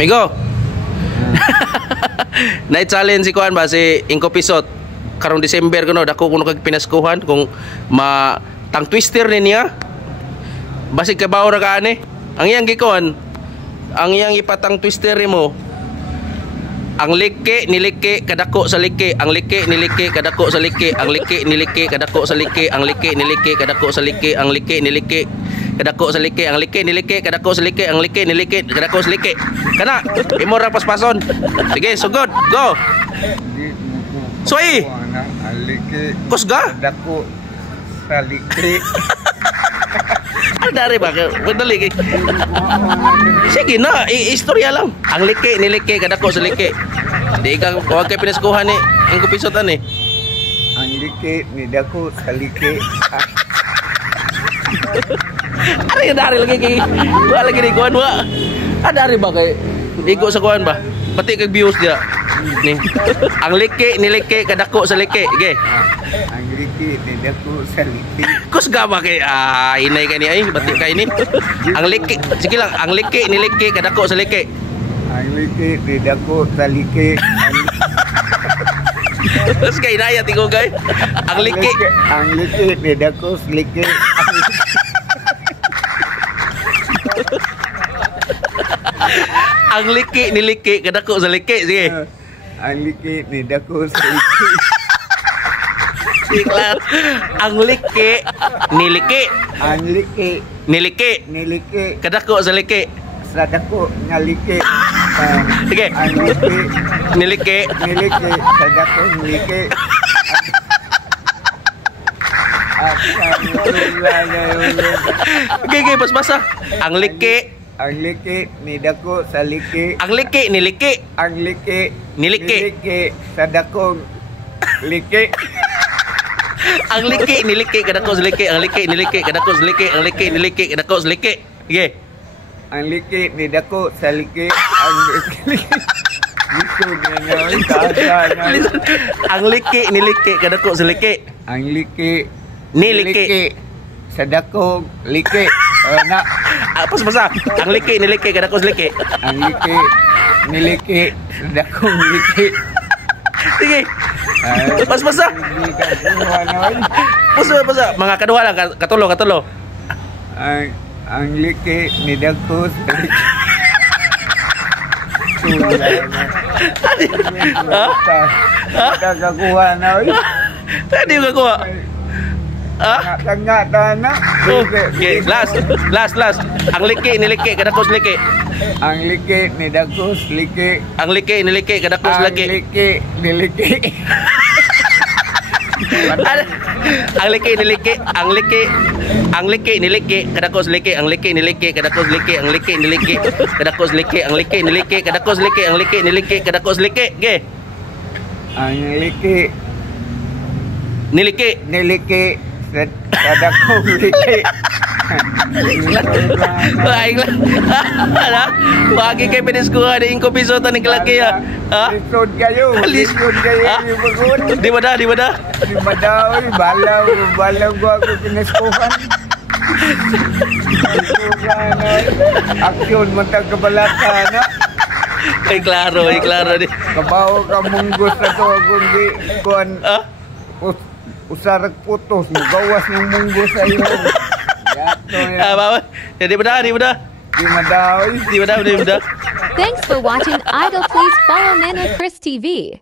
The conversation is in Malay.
Migo. Na-challenge si kuan ba si Inko Pisot karong December kuno dako kuno kag pinaskuhan kung tang twister niya. Basig kabaw ra kaani. Ang iyang gikuan, ang iyang ipatang twister mo. Ang liki niliki kadako sa liki, ang liki niliki kadako sa liki, ang liki niliki kadako sa liki, ang liki niliki kadako sa liki, ang liki niliki kadako sa liki, ang liki niliki kadako sa liki, ang liki niliki kadako sa liki. Kana, imo ra paspason. Sige, sugod, go. Soy. Ang liki Kusga? kadako sa liki. Dari ba? Madali. Sige na, istorya lang. Ang liki niliki kadako sa liki. Di ka huwag kayo pinaskuhan ni Inko Pisotan eh. Ang liki ni dako sa liki. Ano yung dari lagi kay wala lagi ni kuhan wa. Dari ba kay igo sa kuhan ba? Pati kag views dia. Ni. Ang liki niliki kadako sa liki. Sige. Ang liki ni dako sa liki. Kusga ba kay inay kay ni ay bati kay ni. Ang liki, sige lang, ang liki niliki kadako sa liki. Ang liki ni dako sa liki. Terus kay inaya tigo guys. Ang liki ni dako sa liki. Ang liki niliki kadako sa liki. Sige. Ang liki ni dako sa liki. Siklar. Ang liki niliki. Ang liki Niliki niliki kadako sa liki. sa dako nga liki. Sige. Ang liki Niliki niliki sa dako nga liki. Gigi basa. Ang liki ni dako sa liki. Ang liki niliki. Ang liki Niliki. sa dako liki. Ang liki niliki kadako sa liki. Ang liki niliki kadako sa liki. Ang liki niliki kadako sa liki. Sige. Ang liki ni dako sa liki. Ang liki Ang liki niliki kadako sa liki. ang liki Niliki. sa dako liki. Na Pas basa. Ang liki niliki kadako sa liki. ang liki niliki sa dako liki. Sige. Pas basa. Basa. Mga kaduha lang katulo. Ang liki ni dako sa liki. Kakakuha na oy. Tadi yung kakuha. Tangata na. Okay, last. Ang liki niliki kadako sa liki. Ang liki ni dako sa liki. Ang liki niliki kadako sa Ang liki. liki niliki. Ang liki niliki. Ang liki niliki kadako sa liki. Ang liki niliki kadako sa liki. Ang liki niliki kadako sa liki. Ang liki niliki kadako sa liki. Ang liki niliki kadako sa liki. Ge. Ang liki Niliki. niliki sa dako liki. Baik lah. Ada. Bagi kayak peniskuhan di Inko Pisotan ni kelaki ya. Lisod kayo. Lisod kayo. Di mana? Di madaw. Balaw ko ako pinaskuhan. Aksyon mo tagabalaka na. Klaro di. Kabaw ka munggos na to akong di kuhan. Usarak putos. Gawas ng munggos sa iyo. Apa? Di mana? Di madaw. Di mana? Thanks for watching Idol. Please follow Nano Chris TV.